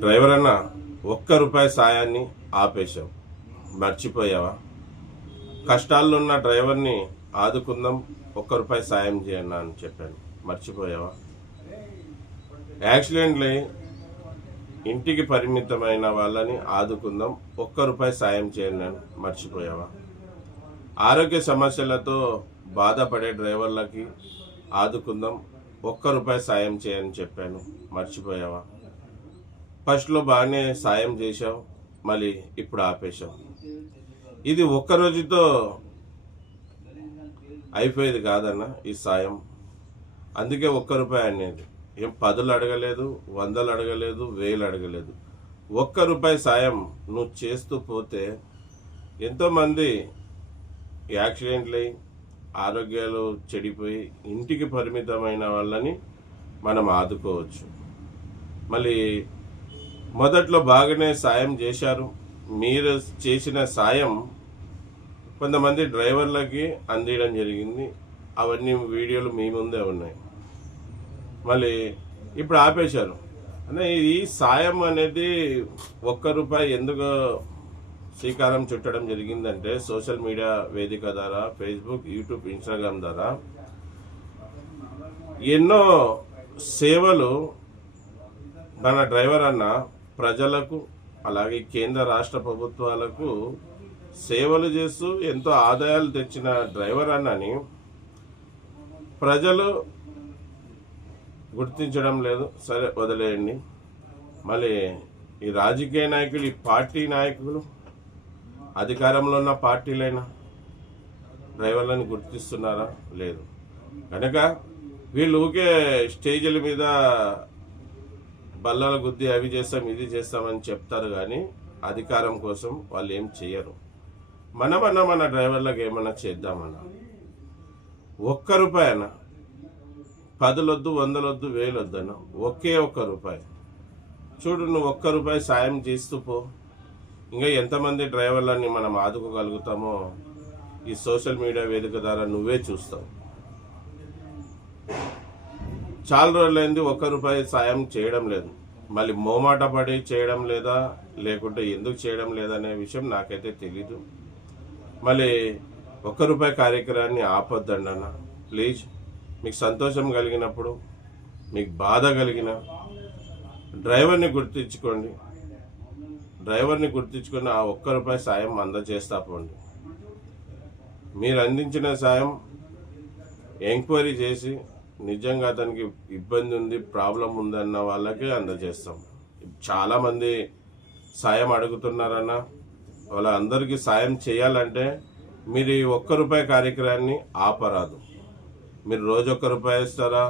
Driver అన్న, ₹1 సాయాన్ని ఆపేశావు, మర్చిపోయావా? కష్టాల్లో ఉన్న డ్రైవర్ని ఆదుకుందాం, ₹1 సాయం చేయన్నా అని చెప్పాను, మర్చిపోయావా? యాక్సిడెంట్లై ఇంటికి పరిమితమైన వాళ్ళని ఆదుకుందాం, ₹1 సాయం చేయండి, మర్చిపోయావా? ఆరోగ్య సమస్యలతో బాధపడే డ్రైవర్లకి ఆదుకుందాం, ₹1 సాయం చేయని చెప్పాను, మర్చిపోయావా? ఫస్ట్లో బాగానే సాయం చేశావు, మళ్ళీ ఇప్పుడు ఆపేశావు. ఇది ఒక్క రోజుతో అయిపోయేది కాదన్న ఈ సాయం. అందుకే ₹1 అనేది ఏం 10 అడగలేదు, 100 అడగలేదు, 1000 అడగలేదు. ₹1 సాయం నువ్వు చేస్తూ పోతే ఎంతోమంది యాక్సిడెంట్లై ఆరోగ్యాలు చెడిపోయి ఇంటికి పరిమితమైన వాళ్ళని మనం ఆదుకోవచ్చు. మళ్ళీ మొదట్లో బాగానే సాయం చేశారు. మీరు చేసిన సాయం కొంతమంది డ్రైవర్లకి అందించడం జరిగింది. అవన్నీ వీడియోలు మీ ముందే ఉన్నాయి. మళ్ళీ ఇప్పుడు ఆపేశారు. అంటే ఈ సాయం అనేది ₹1 ఎందుకు శ్రీకారం చుట్టడం జరిగిందంటే, సోషల్ మీడియా వేదిక ద్వారా, ఫేస్బుక్, యూట్యూబ్, ఇన్స్టాగ్రామ్ ద్వారా ఎన్నో సేవలు మన డ్రైవర్ అన్న ప్రజలకు, అలాగే కేంద్ర రాష్ట్ర ప్రభుత్వాలకు సేవలు చేస్తూ ఎంతో ఆదాయాలు తెచ్చిన డ్రైవర్ అన్నని ప్రజలు గుర్తించడం లేదు. సరే, వదిలేయండి. మళ్ళీ ఈ రాజకీయ నాయకులు, ఈ పార్టీ నాయకులు, అధికారంలో ఉన్న పార్టీలైనా డ్రైవర్లను గుర్తిస్తున్నారా? లేదు. కనుక వీళ్ళు ఊకే స్టేజీల మీద బల్లల గుద్ది అవి చేస్తాం, ఇది చేస్తామని చెప్తారు, కానీ అధికారం కోసం వాళ్ళు ఏం చెయ్యరు. మనమన్నా మన డ్రైవర్లకు ఏమన్నా చేద్దామన్నా ₹1 అన్న, 10 వద్దు, 100 వద్దు, 1000 వద్దన్న, ఒకే ₹1. చూడు, నువ్వు ₹1 సాయం చేస్తూ పో. ఇంకా ఎంతమంది డ్రైవర్లని మనం ఆదుకోగలుగుతామో ఈ సోషల్ మీడియా వేదిక ద్వారా నువ్వే చూస్తావు. చాలా రోజులైంది ₹1 సాయం చేయడం లేదు. మళ్ళీ మోమాట పడి చేయడం లేదా, లేకుంటే ఎందుకు చేయడం లేదనే విషయం నాకైతే తెలీదు. మళ్ళీ ₹1 కార్యక్రమాన్ని ఆపొద్దండి అన్న, ప్లీజ్. మీకు సంతోషం కలిగినప్పుడు, మీకు బాధ కలిగిన డ్రైవర్ని గుర్తించుకోండి. డ్రైవర్ని గుర్తించుకుని ఆ ₹1 సాయం అందజేస్తా పోండి. మీరు అందించిన సాయం ఎంక్వైరీ చేసి నిజంగా అతనికి ఇబ్బంది ఉంది, ప్రాబ్లం ఉందన్న వాళ్ళకే అందజేస్తాం. చాలామంది సాయం అడుగుతున్నారన్న, వాళ్ళందరికీ సాయం చేయాలంటే మీరు ఈ ₹1 కార్యక్రమాన్ని ఆపరాదు. మీరు రోజు ₹1 ఇస్తారా,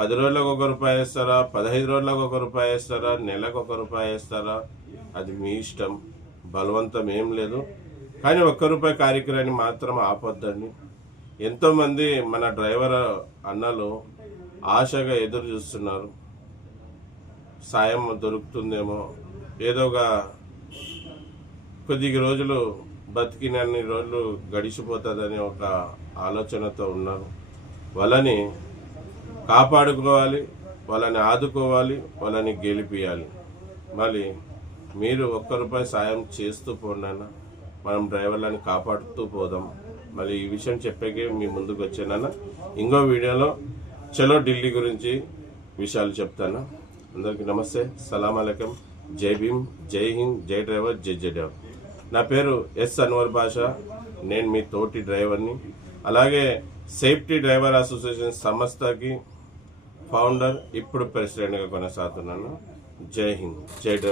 10 రోజులకు ₹1 ఇస్తారా, 15 రోజులకు ₹1 ఇస్తారా, నెలకు ₹1 ఇస్తారా, అది మీ ఇష్టం. బలవంతం ఏం లేదు. కానీ ₹1 కార్యక్రమాన్ని మాత్రం ఆపొద్దండి. ఎంతోమంది మన డ్రైవర్ అన్నలు ఆశగా ఎదురు చూస్తున్నారు, సాయం దొరుకుతుందేమో, ఏదోగా కొద్ది రోజులు బతికినన్ని రోజులు గడిచిపోతుందని ఒక ఆలోచనతో ఉన్నారు. వాళ్ళని కాపాడుకోవాలి, వాళ్ళని ఆదుకోవాలి, వాళ్ళని గెలిపియాలి. మళ్ళీ మీరు ₹1 సాయం చేస్తూ పోండి, మనం డ్రైవర్లను కాపాడుతూ పోదాం. మళ్ళీ ఈ విషయం చెప్పాకే మీ ముందుకు వచ్చానన్న. ఇంకో వీడియోలో చలో ఢిల్లీ గురించి విషయాలు చెప్తాను. అందరికీ నమస్తే, సలాం అలైకుం, జై భీమ్, జై హింద్, జై డ్రైవర్, జై జై డ్రైవర్. నా పేరు ఎస్ అన్వర్ బాషా. నేను మీ తోటి డ్రైవర్ని, అలాగే సేఫ్టీ డ్రైవర్ అసోసియేషన్ సంస్థకి ఫౌండర్, ఇప్పుడు ప్రెసిడెంట్గా కొనసాగుతున్నాను. జై హింద్, జై డ్రైవర్.